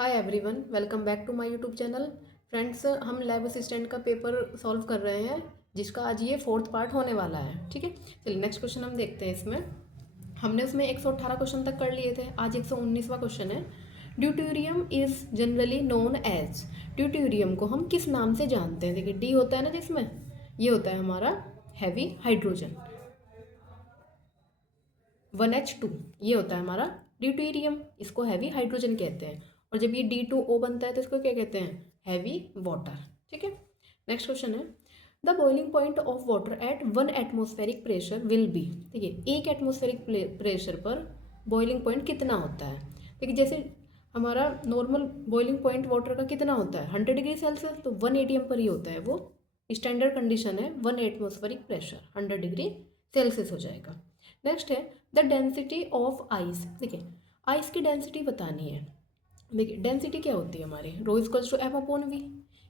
Hi everyone, welcome back to my YouTube channel. Friends, हम lab assistant का paper solve कर रहे हैं जिसका आज ये 4th पार्ट होने वाला है। ठीक है, चलिए नेक्स्ट क्वेश्चन हम देखते हैं। इसमें हमने उसमें 118 क्वेश्चन तक कर लिए थे, आज 119वां क्वेश्चन है। Deuterium is generally known as. Deuterium को हम किस नाम से जानते हैं? देखिए डी होता है ना जिसमें, ये होता है हमारा हैवी हाइड्रोजन, 1H2 ये होता है हमारा ड्यूटेरियम, इसको हैवी हाइड्रोजन कहते हैं। और जब ये D2O बनता है तो इसको क्या कहते हैं? Heavy water. ठीक है, नेक्स्ट क्वेश्चन है the boiling point of water at 1 atmospheric pressure will be. देखिए 1 एटमोस्फेरिक प्रेशर पर बॉइलिंग पॉइंट कितना होता है? देखिए जैसे हमारा नॉर्मल बॉइलिंग पॉइंट वाटर का कितना होता है 100 डिग्री सेल्सियस, तो 1 ATM पर ही होता है। वो स्टैंडर्ड कंडीशन है 1 एटमोस्फेरिक प्रेशर 100 डिग्री सेल्सियस हो जाएगा। नेक्स्ट है द डेंसिटी ऑफ आइस। देखिए आइस की डेंसिटी बतानी है। देखिए डेंसिटी क्या होती है हमारी, rho equals to M upon V.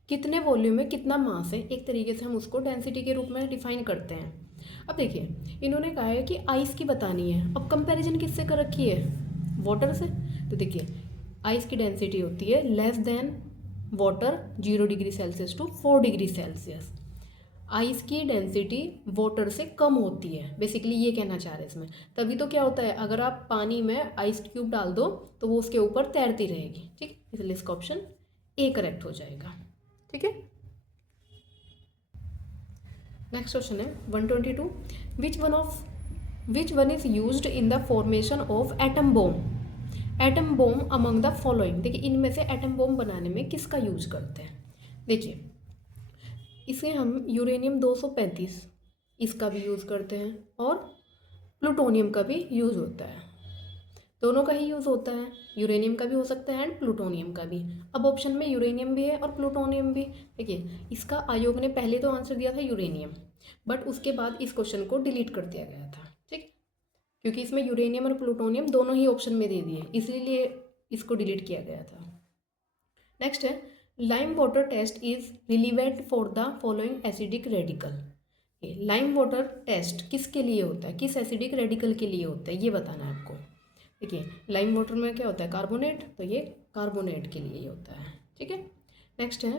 कितने वॉल्यूम में कितना मास है, एक तरीके से हम उसको डेंसिटी के रूप में डिफाइन करते हैं। अब देखिए इन्होंने कहा है कि आइस की बतानी है। अब कंपैरिजन किससे कर रखी है? वाटर से। तो देखिए आइस की डेंसिटी होती है less than water 0 degree Celsius to 4 degree Celsius. Ice की डेंसिटी वाटर से कम होती है, बेसिकली ये कहना चाह रहे हैं इसमें। तभी तो क्या होता है, अगर आप पानी में आइस क्यूब डाल दो तो वो उसके ऊपर तैरती रहेगी। ठीक, इसलिए इसका ऑप्शन ए करेक्ट हो जाएगा। ठीक है, नेक्स्ट क्वेश्चन है 122 which one is used in the formation of atom bomb. Atom bomb among the following. देखिए इनमें से एटम बॉम्ब बनाने में किसका यूज करते हैं? देखिए इसे हम यूरेनियम 235 इसका भी यूज़ करते हैं और प्लूटोनियम का भी यूज़ होता है। दोनों का ही यूज़ होता है, यूरेनियम का भी हो सकता है एंड प्लूटोनियम का भी। अब ऑप्शन में यूरेनियम भी है और प्लूटोनियम भी। देखिए इसका आयोग ने पहले तो आंसर दिया था यूरेनियम, बट उसके बाद इस क्वेश्चन को डिलीट कर दिया गया था। ठीक, क्योंकि इसमें यूरेनियम और प्लूटोनियम दोनों ही ऑप्शन में दे दिए, इसीलिए इसको डिलीट किया गया था। नेक्स्ट है lime water test is relevant for the following acidic radical. Lime water test किसके लिए होता है, किस एसिडिक रेडिकल के लिए होता है, ये बताना है आपको। देखिए लाइम वाटर में क्या होता है, कार्बोनेट, तो ये कार्बोनेट के लिए होता है। ठीक है, नेक्स्ट है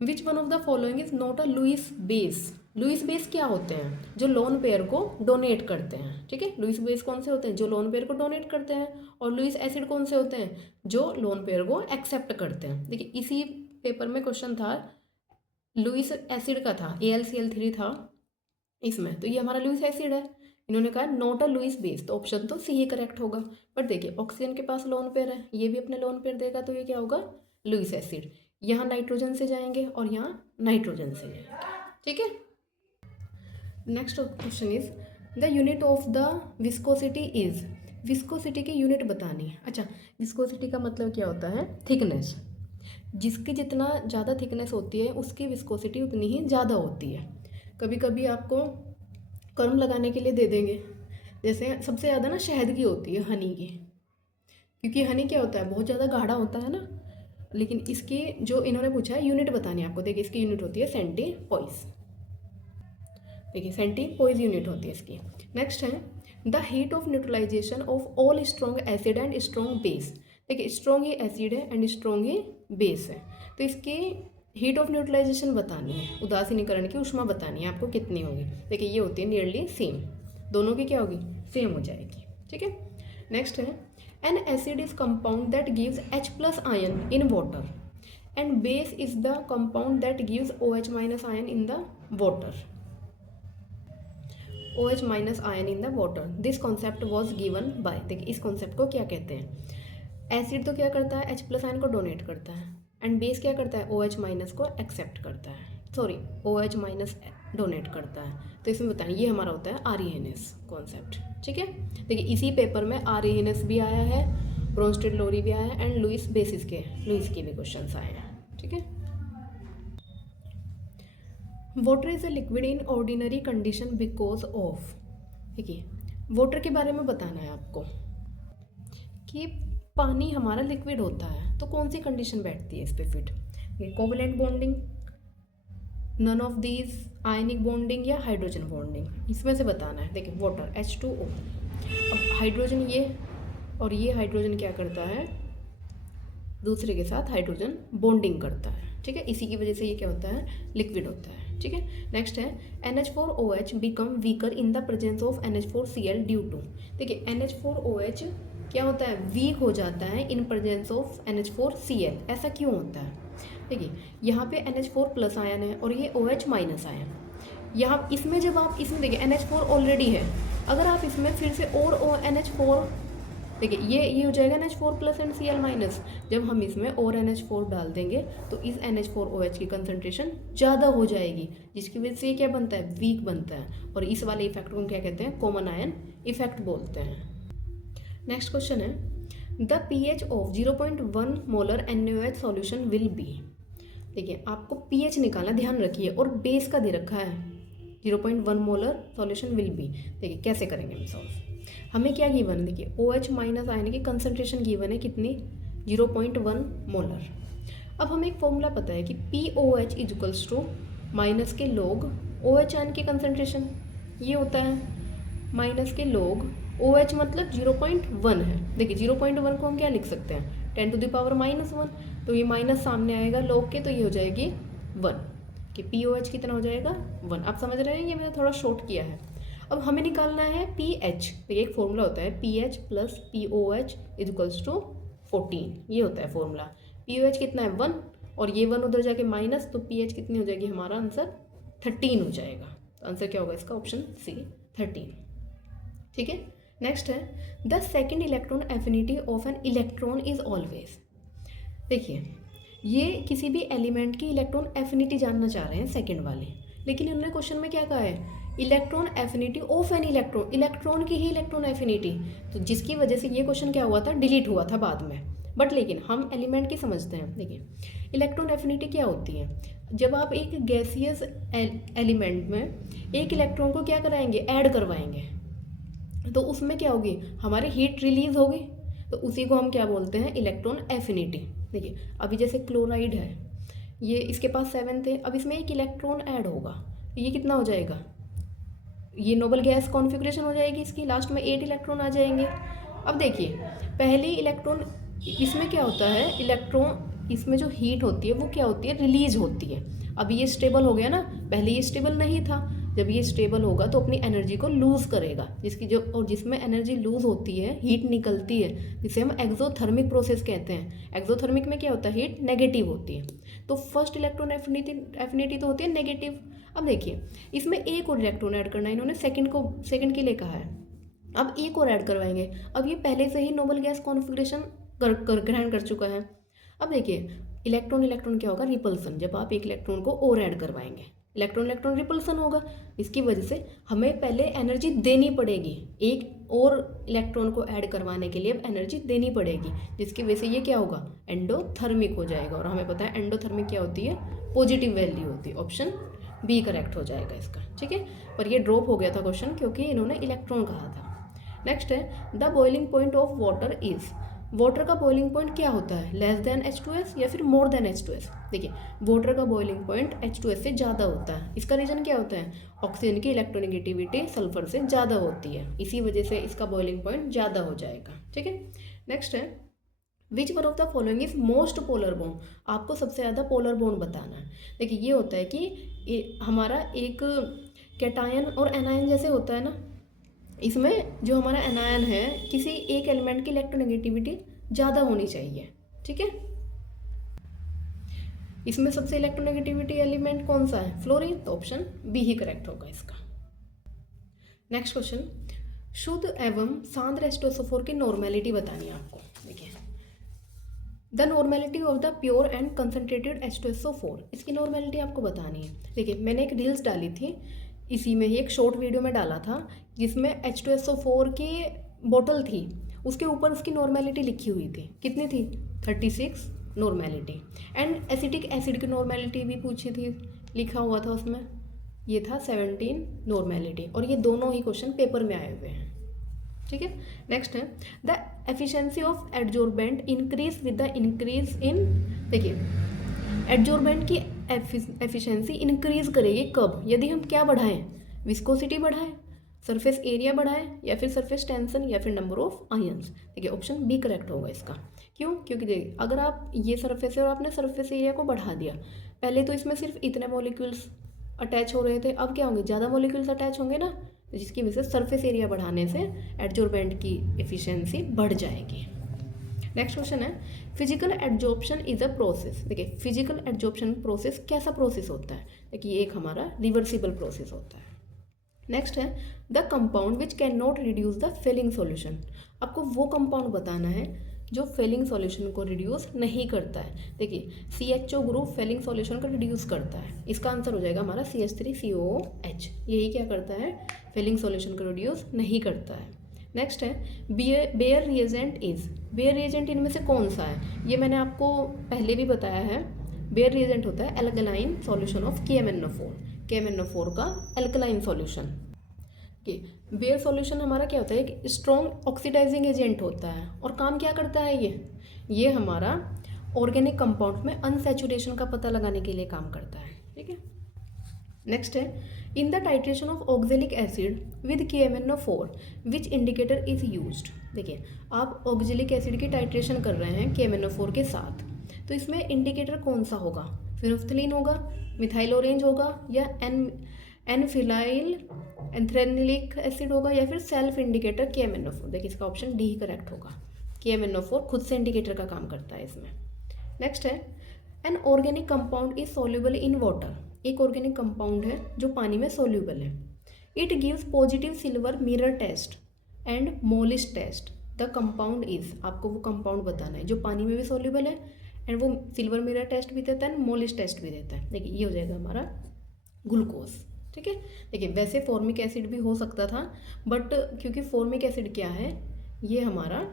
which one of the following is not a Lewis base. Lewis base क्या होते हैं? जो लोन पेयर को डोनेट करते हैं। ठीक है, लुइस बेस कौन से होते हैं? जो लोन पेयर को डोनेट करते हैं। और लुइस एसिड कौन से होते हैं? जो लोन पेयर को एक्सेप्ट करते हैं। देखिए इसी पेपर में क्वेश्चन था लुइस एसिड का था, AlCl3 था इसमें, तो ये हमारा लुइस एसिड है। इन्होंने कहा नॉट अ लुइस बेस, तो ऑप्शन तो सी ही करेक्ट होगा। बट देखिए ऑक्सीजन के पास लोन पेयर है, ये भी अपने लोन पेयर देगा, तो ये क्या होगा? Lewis acid. यहाँ नाइट्रोजन से जाएंगे और यहाँ नाइट्रोजन से जाएंगे। ठीक है, next question is the unit of the viscosity is. Viscosity की यूनिट बतानी है। अच्छा, विस्कोसिटी का मतलब क्या होता है? थिकनेस। जिसकी जितना ज़्यादा थिकनेस होती है उसकी विस्कोसिटी उतनी ही ज़्यादा होती है। कभी कभी आपको कर्म लगाने के लिए दे देंगे, जैसे सबसे ज़्यादा ना शहद की होती है, हनी की, क्योंकि हनी क्या होता है, बहुत ज़्यादा गाढ़ा होता है ना। लेकिन इसकी जो इन्होंने पूछा है यूनिट बतानी है आपको। देखिए इसकी यूनिट होती है सेंटीपोइस। देखिए सेंटीपोइस यूनिट होती है इसकी। नेक्स्ट है the heat of neutralization of all strong acid and strong base. देखिए स्ट्रॉन्ग ही एसिड है एंड स्ट्रॉन्ग ही बेस है, तो इसकी हीट ऑफ न्यूट्रलाइजेशन बतानी है, उदासीनीकरण की ऊष्मा बतानी है आपको कितनी होगी। देखिए ये होती है नियरली सेम, दोनों की क्या होगी? सेम हो जाएगी। ठीक है, नेक्स्ट है N acid is compound that gives H+ ion in water and base is the compound that gives OH- ion in the water. OH- ion in the water, this concept was given by. देखिए इस concept को क्या कहते हैं? Acid तो क्या करता है, H+ आयन को डोनेट करता है, एंड बेस क्या करता है? OH- को एक्सेप्ट करता है, सॉरी OH- डोनेट करता है। तो इसमें बताएं, ये हमारा होता है आर्हेनियस कॉन्सेप्ट। ठीक है, देखिए इसी पेपर में आर्हेनियस भी आया है, ब्रोंस्टेड लोरी भी आया है एंड लुइस बेसिस के, लुइस के भी क्वेश्चन आए हैं। ठीक है, water is a liquid in ordinary condition because of. देखिए वाटर के बारे में बताना है आपको कि पानी हमारा लिक्विड होता है तो कौन सी कंडीशन बैठती है इस पे fit? Covalent bonding, none of these, ionic bonding या हाइड्रोजन बॉन्डिंग, इसमें से बताना है। देखिए वाटर H2O, अब हाइड्रोजन ये और ये हाइड्रोजन क्या करता है? दूसरे के साथ हाइड्रोजन बॉन्डिंग करता है, ठीक है। इसी की वजह से ये क्या होता है, लिक्विड होता है, ठीक है। नेक्स्ट है NH4OH become weaker in the presence of NH4Cl due to. देखिए NH4OH क्या होता है, वीक हो जाता है इन प्रेजेंस ऑफ NH4Cl। ऐसा क्यों होता है, देखिए यहाँ पे NH4 प्लस आयन है और ये OH माइनस आयन। यहाँ इसमें जब आप इसमें देखिए NH4 ऑलरेडी है, अगर आप इसमें फिर से और NH4, देखिए ये हो जाएगा NH4 plus and Cl minus. जब हम इसमें और NH4 डाल देंगे तो इस NH4OH की कंसनट्रेशन ज़्यादा हो जाएगी, जिसकी वजह से ये क्या बनता है, वीक बनता है। और इस वाले इफेक्ट को हम क्या कहते हैं, कॉमन आयन इफेक्ट बोलते हैं। नेक्स्ट क्वेश्चन है the pH of 0.1 molar NaOH solution will be. देखिए आपको pH निकालना, ध्यान रखिए, और बेस का दे रखा है 0.1 मोलर सॉल्यूशन विल बी। देखिए कैसे करेंगे हम सॉल्व। हमें क्या गिवन है, देखिए OH माइनस आयन की कंसनट्रेशन गिवन है कितनी, 0.1 मोलर। अब हमें एक फॉर्मूला पता है कि POH इक्वल्स टू माइनस के लोग OH आयन की कंसनट्रेशन, ये होता है माइनस के लोग OH मतलब 0.1 है। देखिए 0.1 को हम क्या लिख सकते हैं, 10 टू द पावर -1, तो ये माइनस सामने आएगा लोग के, तो ये हो जाएगी 1 कि POH कितना हो जाएगा 1। आप समझ रहे हैं, ये मैंने थोड़ा शॉर्ट किया है। अब हमें निकालना है pH। देखिए एक फॉर्मूला होता है pH plus POH equals to 14, ये होता है फॉर्मूला। POH कितना है 1 और ये 1 उधर जाके माइनस, तो pH कितनी हो जाएगी, हमारा आंसर 13 हो जाएगा। तो आंसर क्या होगा इसका, ऑप्शन सी 13, ठीक है। नेक्स्ट है the second electron affinity of an electron is always. देखिए ये किसी भी एलिमेंट की इलेक्ट्रॉन एफिनिटी जानना चाह रहे हैं सेकेंड वाले, लेकिन इन्होंने क्वेश्चन में क्या कहा है, electron affinity of an electron, electron की ही इलेक्ट्रॉन एफिनिटी, तो जिसकी वजह से ये क्वेश्चन क्या हुआ था, डिलीट हुआ था बाद में। बट लेकिन हम एलिमेंट की समझते हैं। देखिए इलेक्ट्रॉन एफिनिटी क्या होती है, जब आप एक गैसियस एलिमेंट में एक इलेक्ट्रॉन को क्या कराएंगे, ऐड करवाएंगे, तो उसमें क्या होगी, हमारी हीट रिलीज होगी, तो उसी को हम क्या बोलते हैं, इलेक्ट्रॉन एफिनिटी। देखिए अभी जैसे क्लोराइड है, ये इसके पास 7 थे, अब इसमें एक इलेक्ट्रॉन ऐड होगा, ये कितना हो जाएगा, ये नोबल गैस कॉन्फ़िगरेशन हो जाएगी इसकी, लास्ट में 8 इलेक्ट्रॉन आ जाएंगे। अब देखिए पहली इलेक्ट्रॉन, इसमें क्या होता है, इलेक्ट्रॉन इसमें जो हीट होती है वो क्या होती है, रिलीज होती है। अब ये स्टेबल हो गया ना, पहले ये स्टेबल नहीं था, जब ये स्टेबल होगा तो अपनी एनर्जी को लूज़ करेगा, जिसकी जो, और जिसमें एनर्जी लूज़ होती है, हीट निकलती है, जिसे हम एक्सोथर्मिक प्रोसेस कहते हैं। एक्सोथर्मिक में क्या होता है, हीट नेगेटिव होती है, तो फर्स्ट इलेक्ट्रॉन एफिनिटी तो होती है नेगेटिव। अब देखिए इसमें एक और इलेक्ट्रॉन ऐड करना है, इन्होंने सेकंड के लिए कहा है, अब एक और ऐड करवाएंगे। अब ये पहले से ही नोबल गैस कॉन्फ़िगरेशन ग्रहण कर चुका है। अब देखिए इलेक्ट्रॉन क्या होगा, रिपल्सन, जब आप एक इलेक्ट्रॉन को और ऐड करवाएंगे, इलेक्ट्रॉन रिपल्सन होगा। इसकी वजह से हमें पहले एनर्जी देनी पड़ेगी, एक और इलेक्ट्रॉन को ऐड करवाने के लिए अब एनर्जी देनी पड़ेगी, जिसकी वजह से ये क्या होगा, एंडोथर्मिक हो जाएगा। और हमें पता है एंडोथर्मिक क्या होती है, पॉजिटिव वैल्यू होती है। ऑप्शन बी करेक्ट हो जाएगा इसका, ठीक है। पर ये ड्रॉप हो गया था क्वेश्चन क्योंकि इन्होंने इलेक्ट्रॉन कहा था। नेक्स्ट है the boiling point of water is. Water का बॉइलिंग पॉइंट क्या होता है, लेस देन H2S या फिर मोर देन H2S। देखिए वाटर का बॉइलिंग पॉइंट H2S से ज़्यादा होता है। इसका रीज़न क्या होता है, ऑक्सीजन की इलेक्ट्रोनेगेटिविटी सल्फर से ज़्यादा होती है, इसी वजह से इसका बॉइलिंग पॉइंट ज़्यादा हो जाएगा, ठीक है। नेक्स्ट है which one of the following is most polar bond. आपको सबसे ज़्यादा पोलर बॉन्ड बताना है। देखिए ये होता है कि हमारा एक कैटायन और एनायन जैसे होता है ना, इसमें जो हमारा एनायन है किसी एक एलिमेंट की इलेक्ट्रोनेगेटिविटी ज़्यादा होनी चाहिए, ठीक है। इसमें सबसे इलेक्ट्रोनेगेटिविटी एलिमेंट कौन सा है, फ्लोरीन, तो ऑप्शन बी ही करेक्ट होगा इसका। नेक्स्ट क्वेश्चन, शुद्ध एवं सांद्र H2SO4 की नॉर्मेलिटी बतानी है आपको। देखिए the normality of the pure and concentrated H2SO4, इसकी नॉर्मेलिटी आपको बतानी है। देखिए मैंने एक रील्स डाली थी, इसी में ही एक शॉर्ट वीडियो में डाला था, जिसमें H2SO4 की बोतल थी, उसके ऊपर उसकी नॉर्मेलिटी लिखी हुई थी, कितनी थी, 36 नॉर्मेलिटी। एंड एसिटिक एसिड की नॉर्मेलिटी भी पूछी थी, लिखा हुआ था उसमें, ये था 17 नॉर्मेलिटी। और ये दोनों ही क्वेश्चन पेपर में आए हुए हैं, ठीक है। नेक्स्ट है the efficiency of adsorbent increase with the increase in. देखिए एडजॉर्बेंट की एफिशिएंसी इंक्रीज करेगी कब, यदि हम क्या बढ़ाएं, विस्कोसिटी बढ़ाएं, सरफेस एरिया बढ़ाएं, या फिर सरफेस टेंशन, या फिर नंबर ऑफ आयंस। देखिए ऑप्शन बी करेक्ट होगा इसका, क्यों? क्योंकि देखिए अगर आप ये सरफेस है और आपने सरफेस एरिया को बढ़ा दिया, पहले तो इसमें सिर्फ इतने मॉलिक्यूल्स अटैच हो रहे थे, अब क्या होंगे, ज़्यादा मॉलिक्यूल्स अटैच होंगे ना, तो जिसकी वजह से सरफेस एरिया बढ़ाने से एडजॉर्बेंट की एफिशिएंसी बढ़ जाएगी। नेक्स्ट क्वेश्चन है, physical adsorption is a process. देखिए फिजिकल एडजॉर्प्शन प्रोसेस कैसा प्रोसेस होता है? देखिए ये एक हमारा रिवर्सिबल प्रोसेस होता है। नेक्स्ट है, the compound which can not reduce the Fehling solution. आपको वो कंपाउंड बताना है जो फेलिंग सॉल्यूशन को रिड्यूस नहीं करता है। देखिए CHO ग्रुप फेलिंग सॉल्यूशन को रिड्यूस करता है, इसका आंसर हो जाएगा हमारा CH3COOH। यही क्या करता है, फेलिंग सॉल्यूशन को रिड्यूस नहीं करता है। नेक्स्ट है, Baeyer reagent is. Baeyer reagent इनमें से कौन सा है? ये मैंने आपको पहले भी बताया है। बेयर रिएजेंट होता है alkaline solution of KMnO4। KMnO4 का एल्कलाइन सॉल्यूशन। कि बेयर सॉल्यूशन हमारा क्या होता है, एक स्ट्रॉन्ग ऑक्सीडाइजिंग एजेंट होता है। और काम क्या करता है ये हमारा ऑर्गेनिक कंपाउंड में अनसैचुरेशन का पता लगाने के लिए काम करता है। ठीक है। नेक्स्ट है, in the titration of oxalic acid with KMnO4 which indicator is used. देखिए आप ऑक्जेलिक एसिड की टाइट्रेशन कर रहे हैं KMnO4 के साथ, तो इसमें इंडिकेटर कौन सा होगा? फिनोफ्थलीन होगा, मिथाइल ऑरेंज होगा, या एनफिनाइल एंथ्रेनिलिक एसिड होगा, या फिर सेल्फ इंडिकेटर KMnO4। देखिए इसका ऑप्शन डी ही करेक्ट होगा। KMnO4 खुद से इंडिकेटर का काम करता है इसमें। नेक्स्ट है, an organic compound is soluble in water. एक ऑर्गेनिक कंपाउंड है जो पानी में सोल्यूबल है। It gives positive silver mirror test and Molisch test. The compound is, आपको वो कंपाउंड बताना है जो पानी में भी सोल्यूबल है एंड वो सिल्वर मिरर टेस्ट भी देता है, मोलिश टेस्ट भी देता है। देखिए ये हो जाएगा हमारा ग्लूकोज। ठीक है। देखिए वैसे फॉर्मिक एसिड भी हो सकता था, बट क्योंकि फॉर्मिक एसिड क्या है, ये हमारा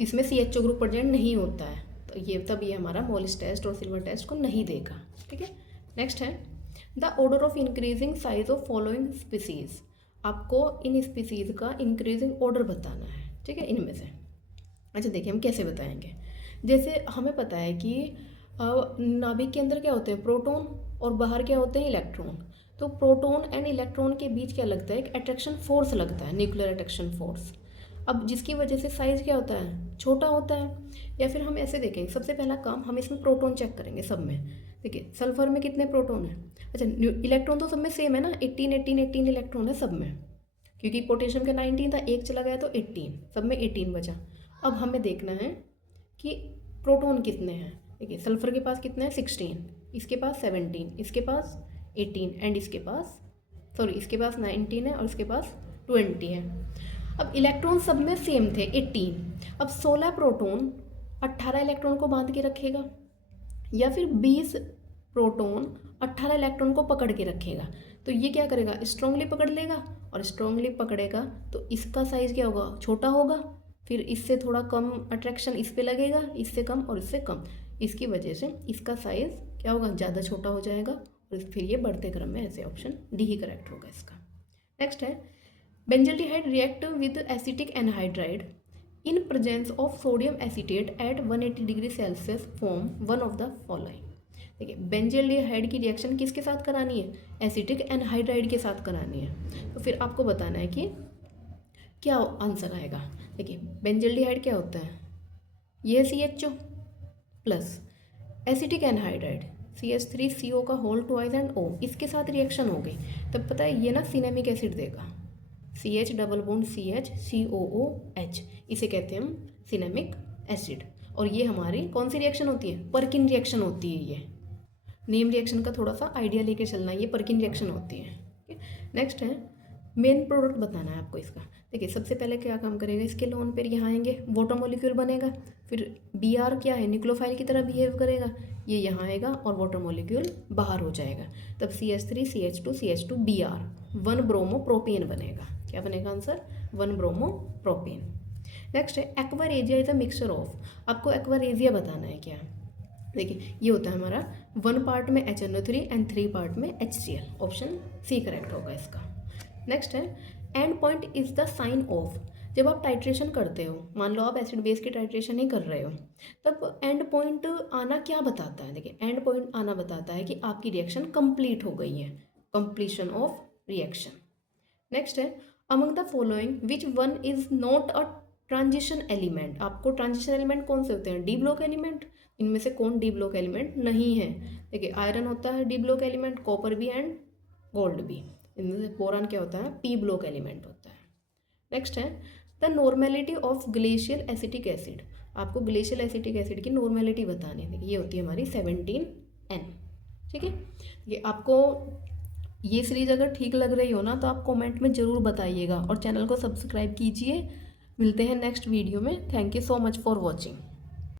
इसमें CHO ग्रुप प्रेजेंट नहीं होता है, तो ये तब ये हमारा मोलिश टेस्ट और सिल्वर टेस्ट को नहीं देगा। ठीक है। नेक्स्ट है, the order of increasing size of following species. आपको इन स्पीसीज का इंक्रीजिंग ऑर्डर बताना है। ठीक है, इनमें से। अच्छा देखिए हम कैसे बताएंगे। जैसे हमें पता है कि नाभिक के अंदर क्या होते हैं, प्रोटॉन, और बाहर क्या होते हैं, इलेक्ट्रॉन। तो प्रोटॉन एंड इलेक्ट्रॉन के बीच क्या लगता है, एक अट्रैक्शन फोर्स लगता है, न्यूक्लियर अट्रैक्शन फोर्स। अब जिसकी वजह से साइज क्या होता है, छोटा होता है। या फिर हम ऐसे देखेंगे, सबसे पहला काम हम इसमें प्रोटॉन चेक करेंगे सब में। देखिए सल्फर में कितने प्रोटॉन है, अच्छा इलेक्ट्रॉन तो सब में सेम है ना, 18 इलेक्ट्रॉन है सब में, क्योंकि पोटेशियम का 19 था, एक चला गया तो 18, सब में 18 बचा। अब हमें देखना है कि प्रोटॉन कितने हैं। देखिए सल्फर के पास कितने हैं, 16, इसके पास 17, इसके पास 18 एंड इसके पास इसके पास 19 है और इसके पास 20 है। अब इलेक्ट्रॉन सब में सेम थे 18। अब 16 प्रोटॉन 18 इलेक्ट्रॉन को बांध के रखेगा, या फिर 20 प्रोटॉन 18 इलेक्ट्रॉन को पकड़ के रखेगा। तो ये क्या करेगा, स्ट्रांगली पकड़ लेगा, और स्ट्रांगली पकड़ेगा तो इसका साइज़ क्या होगा, छोटा होगा। फिर इससे थोड़ा कम अट्रैक्शन इस पे लगेगा, इससे कम और इससे कम, इसकी वजह से इसका साइज़ क्या होगा, ज़्यादा छोटा हो जाएगा, और फिर ये बढ़ते क्रम में ऐसे ऑप्शन डी ही करेक्ट होगा इसका। नेक्स्ट है, benzaldehyde react with acetic anhydride in presence of sodium acetate at 180 degree Celsius form one of the following. देखिए बेंजल्डिहाइड की रिएक्शन किसके साथ करानी है, एसिटिक एनहाइड्राइड के साथ करानी है। तो फिर आपको बताना है कि क्या आंसर आएगा। देखिए बेंजल्डिहाइड क्या होता है, ये CHO plus acetic anhydride CH3CO का होल ट्वाइस एंड O, इसके साथ रिएक्शन हो गई, तब पता है ये ना सिनेमिक एसिड देगा, CH double bond CH COOH, इसे कहते हैं हम सिनेमिक एसिड। और ये हमारी कौन सी रिएक्शन होती है, पर्किन रिएक्शन होती है। ये नेम रिएक्शन का थोड़ा सा आइडिया लेके चलना, ये पर्किन रिएक्शन होती है। नेक्स्ट है, मेन प्रोडक्ट बताना है आपको इसका। देखिए सबसे पहले क्या काम करेगा, इसके लोन पर यहाँ आएंगे, वाटर मॉलिक्यूल बनेगा, फिर Br क्या है, न्यूक्लियोफाइल की तरह बिहेव करेगा, ये यहाँ आएगा और वाटर मॉलिक्यूल बाहर हो जाएगा, तब CH3 CH2 CH2 Br 1 bromo propane बनेगा। क्या बनेगा आंसर, 1 ब्रोमो प्रोपेन। नेक्स्ट है, aqua regia is a mixture of. आपको एक्वारेजिया बताना है क्या। देखिए ये होता है हमारा 1 पार्ट में HNO3 एंड 3 पार्ट में HCl, ऑप्शन सी करेक्ट होगा इसका। नेक्स्ट है, end point is the sign of. जब आप टाइट्रेशन करते हो, मान लो आप एसिड बेस की टाइट्रेशन ही कर रहे हो, तब एंड पॉइंट आना क्या बताता है। देखिए एंड पॉइंट आना बताता है कि आपकी रिएक्शन कंप्लीट हो गई है, कंप्लीशन ऑफ रिएक्शन। नेक्स्ट है, among the following which one is not a transition element, आपको ट्रांजिशन एलिमेंट कौन से होते हैं? D block element. इनमें से कौन डी ब्लॉक एलिमेंट नहीं है? देखिए आयरन होता है डी ब्लॉक एलिमेंट, कॉपर भी एंड गोल्ड भी। इनमें से बोरान क्या होता है? पी ब्लॉक एलिमेंट होता है। नेक्स्ट है the normality of glacial acetic acid. आपको ग्लेशियल एसिटिक एसिड की नॉर्मेलिटी बतानी है। देखिए ये होती है हमारी 17N। ठीक है, ये आपको ये सीरीज अगर ठीक लग रही हो ना तो आप कमेंट में ज़रूर बताइएगा और चैनल को सब्सक्राइब कीजिए। मिलते हैं नेक्स्ट वीडियो में। Thank you so much for watching.